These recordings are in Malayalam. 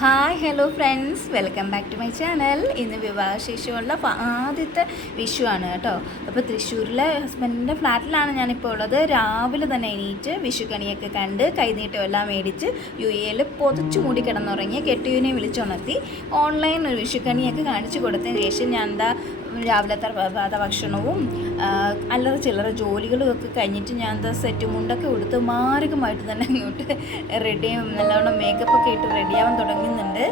Hi hello friends, welcome back to my channel. ഇന്ന് വിവാഹശേഷമുള്ള ആദ്യത്തെ വിഷു ആണ് കേട്ടോ. അപ്പോൾ തൃശ്ശൂരിലെ ഹസ്ബൻഡിൻ്റെ ഫ്ലാറ്റിലാണ് ഞാനിപ്പോൾ ഉള്ളത്. രാവിലെ തന്നെ എണീറ്റ് വിഷുക്കണിയൊക്കെ കണ്ട് കൈനീട്ടം എല്ലാം മേടിച്ച് UAE പൊതിച്ചു മൂടി കിടന്നുറങ്ങി കെട്ടിയനെ വിളിച്ചുണർത്തി ഓൺലൈൻ ഒരു വിഷുക്കണിയൊക്കെ കാണിച്ചു കൊടുത്തതിന് ശേഷം ഞാൻ രാവിലത്തെ ഭക്ഷണവും അല്ലറ ചില്ലറ ജോലികളും ഒക്കെ കഴിഞ്ഞിട്ട് ഞാൻ സെറ്റ് മുണ്ടൊക്കെ കൊടുത്ത് മാർഗമായിട്ട് തന്നെ അങ്ങോട്ട് റെഡിയാവും, നല്ലവണ്ണം മേക്കപ്പൊക്കെ ഇട്ട് റെഡിയാവാൻ തുടങ്ങുന്നുണ്ട്.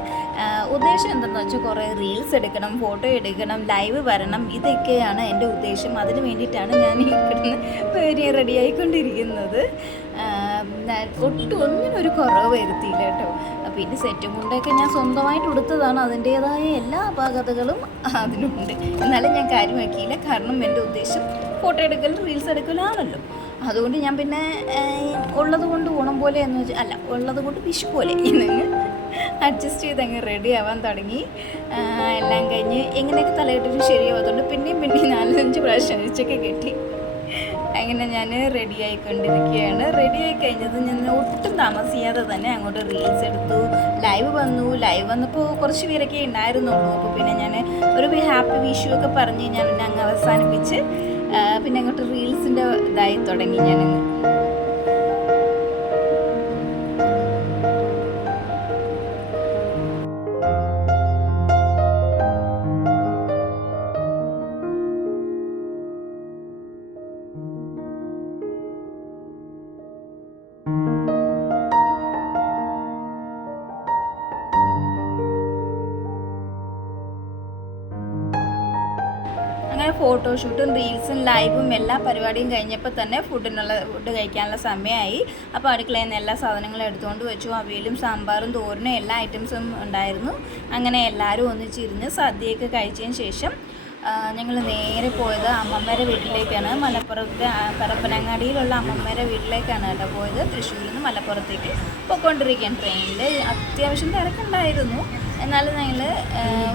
ഉദ്ദേശം എന്താണെന്ന് വെച്ചാൽ കുറേ റീൽസ് എടുക്കണം, ഫോട്ടോ എടുക്കണം, ലൈവ് വരണം, ഇതൊക്കെയാണ് എൻ്റെ ഉദ്ദേശം. അതിന് വേണ്ടിയിട്ടാണ് ഞാൻ ഈ കിടന്ന് റെഡിയായിക്കൊണ്ടിരിക്കുന്നത്. ഒട്ടും ഒന്നിനൊരു കുറവ് വരുത്തിയില്ല കേട്ടോ. പിന്നെ സെറ്റ് മുണ്ടൊക്കെ ഞാൻ സ്വന്തമായിട്ട് ഉടുത്തതാണ്, അതിൻ്റേതായ എല്ലാ അപാകതകളും അതിനുണ്ട്. എന്നാലും ഞാൻ കാര്യമാക്കിയില്ല, കാരണം എൻ്റെ ഉദ്ദേശം ഫോട്ടോ എടുക്കലും റീൽസ് എടുക്കലാണല്ലോ. അതുകൊണ്ട് ഞാൻ പിന്നെ ഉള്ളത് കൊണ്ട് ഓണം പോലെ എന്ന് വെച്ചാൽ അല്ല, ഉള്ളത് കൊണ്ട് വിഷു പോലെ ഇന്നങ്ങ് അഡ്ജസ്റ്റ് ചെയ്ത് അങ്ങ് റെഡി ആവാൻ തുടങ്ങി. എല്ലാം കഴിഞ്ഞ് എങ്ങനെയൊക്കെ തലയിട്ടിട്ട് ശരിയാവാത്തതുകൊണ്ട് പിന്നെയും 4-5 പ്രാവശ്യം അഴിച്ചൊക്കെ കെട്ടി അങ്ങനെ ഞാൻ റെഡിയായിക്കൊണ്ടിരിക്കുകയാണ്. റെഡിയായി കഴിഞ്ഞത് ഞാൻ ഒട്ടും താമസിയാതെ തന്നെ അങ്ങോട്ട് റീൽസ് എടുത്തു. ലൈവ് വന്നപ്പോൾ കുറച്ച് പേരൊക്കെ ഉണ്ടായിരുന്നുള്ളൂ. അപ്പോൾ പിന്നെ ഞാൻ ഒരു ഹാപ്പി വിഷു ഒക്കെ പറഞ്ഞ് ഞാൻ പിന്നെ അങ്ങ് അവസാനിപ്പിച്ച് പിന്നെ അങ്ങോട്ട് റീൽസിൻ്റെ ഇതായി തുടങ്ങി ഞാനങ്ങ്. അങ്ങനെ ഫോട്ടോഷൂട്ടും റീൽസും ലൈവും എല്ലാ പരിപാടിയും കഴിഞ്ഞപ്പോൾ തന്നെ ഫുഡ് കഴിക്കാനുള്ള സമയമായി. അപ്പോൾ അടുക്കളയിൽ നിന്ന് എല്ലാ സാധനങ്ങളും എടുത്തുകൊണ്ട് വെച്ചു. അവിയലും സാമ്പാറും തോരനും എല്ലാ ഐറ്റംസും ഉണ്ടായിരുന്നു. അങ്ങനെ എല്ലാവരും ഒന്നിച്ചിരുന്ന് സദ്യയൊക്കെ കഴിച്ചതിന് ശേഷം ഞങ്ങൾ നേരെ പോയത് അമ്മമ്മേരെ വീട്ടിലേക്കാണ്. മലപ്പുറത്തെ പരപ്പനങ്ങാടിയിലുള്ള അമ്മമ്മേരെ വീട്ടിലേക്കാണ് കേട്ടോ പോയത്. തൃശ്ശൂരിൽ നിന്ന് മലപ്പുറത്തേക്ക് പോയിക്കൊണ്ടിരിക്കുകയാണ് ട്രെയിനിൽ. അത്യാവശ്യം തിരക്കുണ്ടായിരുന്നു, എന്നാലും ഞങ്ങൾ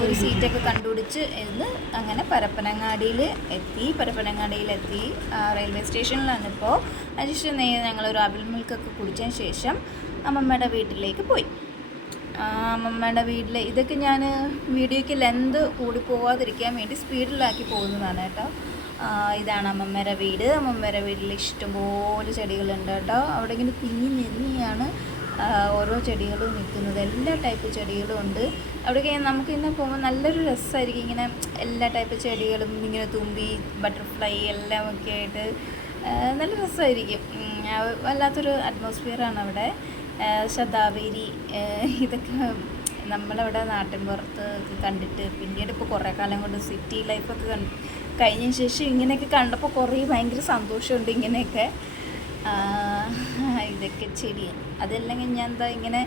ഒരു സീറ്റൊക്കെ കണ്ടുപിടിച്ച് ഇരുന്ന് അങ്ങനെ പരപ്പനങ്ങാടിയിലെത്തി. റെയിൽവേ സ്റ്റേഷനിലാണ് ഇപ്പോൾ. അതിനുശേഷം നേരെ ഞങ്ങളൊരു അവിൽ മിൽക്കൊക്കെ കുടിച്ചതിന് ശേഷം അമ്മമ്മയുടെ വീട്ടിലേക്ക് പോയി. അമ്മമ്മയുടെ വീട്ടിൽ ഇതൊക്കെ ഞാൻ വീഡിയോയ്ക്ക് ലെന്ത് കൂടി പോവാതിരിക്കാൻ വേണ്ടി സ്പീഡിലാക്കി പോകുന്നതാണ് കേട്ടോ. ഇതാണ് അമ്മമ്മയുടെ വീട്. അമ്മമ്മയുടെ വീട്ടിൽ ഇഷ്ടംപോലെ ചെടികളുണ്ട് കേട്ടോ. അവിടെ ഇങ്ങനെ തിങ്ങിയാണ് ഓരോ ചെടികളും നിൽക്കുന്നത്. എല്ലാ ടൈപ്പ് ചെടികളും ഉണ്ട് അവിടേക്ക്. നമുക്കിങ്ങനെ പോകുമ്പോൾ നല്ലൊരു രസമായിരിക്കും. ഇങ്ങനെ എല്ലാ ടൈപ്പ് ചെടികളും ഇങ്ങനെ തുമ്പി ബട്ടർഫ്ലൈ എല്ലാം ഒക്കെ ആയിട്ട് നല്ല രസമായിരിക്കും. വല്ലാത്തൊരു അറ്റ്മോസ്ഫിയറാണ് അവിടെ. ശതാവേരി ഇതൊക്കെ നമ്മളവിടെ നാട്ടിൻ പുറത്ത് കണ്ടിട്ട് പിന്നീട് ഇപ്പോൾ കുറേ കാലം കൊണ്ട് സിറ്റി ലൈഫൊക്കെ കഴിഞ്ഞ ശേഷം ഇങ്ങനെയൊക്കെ കണ്ടപ്പോൾ ഭയങ്കര സന്തോഷമുണ്ട്. ഇങ്ങനെയൊക്കെ ഇതൊക്കെ ചെടി അതെല്ലാം ഞാൻ ഇങ്ങനെ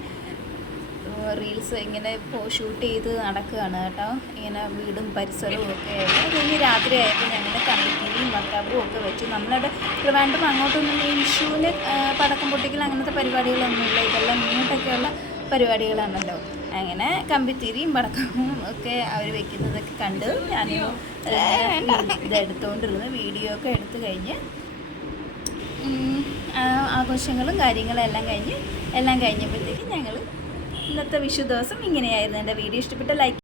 റീൽസ് ഇങ്ങനെ ഷൂട്ട് ചെയ്ത് നടക്കുകയാണ് കേട്ടോ. ഇങ്ങനെ വീടും പരിസരവും ഒക്കെ ആയിട്ട് കഴിഞ്ഞ് രാത്രി ആയപ്പോൾ ഞങ്ങളുടെ കമ്പിത്തിരിയും മത്താപ്പും ഒക്കെ വെച്ചു. നമ്മളവിടെ ട്രിവാൻഡ്രം അങ്ങോട്ടൊന്നും ഈ വിഷുവിന് പടക്കം പൊട്ടിക്കൽ അങ്ങനത്തെ പരിപാടികളൊന്നുമില്ല. ഇതെല്ലാം ഇങ്ങോട്ടൊക്കെയുള്ള പരിപാടികളാണല്ലോ. അങ്ങനെ കമ്പിത്തിരിയും പടക്കവും ഒക്കെ അവർ വെക്കുന്നതൊക്കെ കണ്ട് ഞാനും ഇതെടുത്തുകൊണ്ടിരുന്നു. വീഡിയോ ഒക്കെ എടുത്തു കഴിഞ്ഞ് ആഘോഷങ്ങളും കാര്യങ്ങളും എല്ലാം കഴിഞ്ഞപ്പോഴത്തേക്കും ഞങ്ങൾ ഇന്നത്തെ വിഷു ദിവസം ഇങ്ങനെയായിരുന്നു. എൻ്റെ വീഡിയോ ഇഷ്ടപ്പെട്ട ലൈക്ക്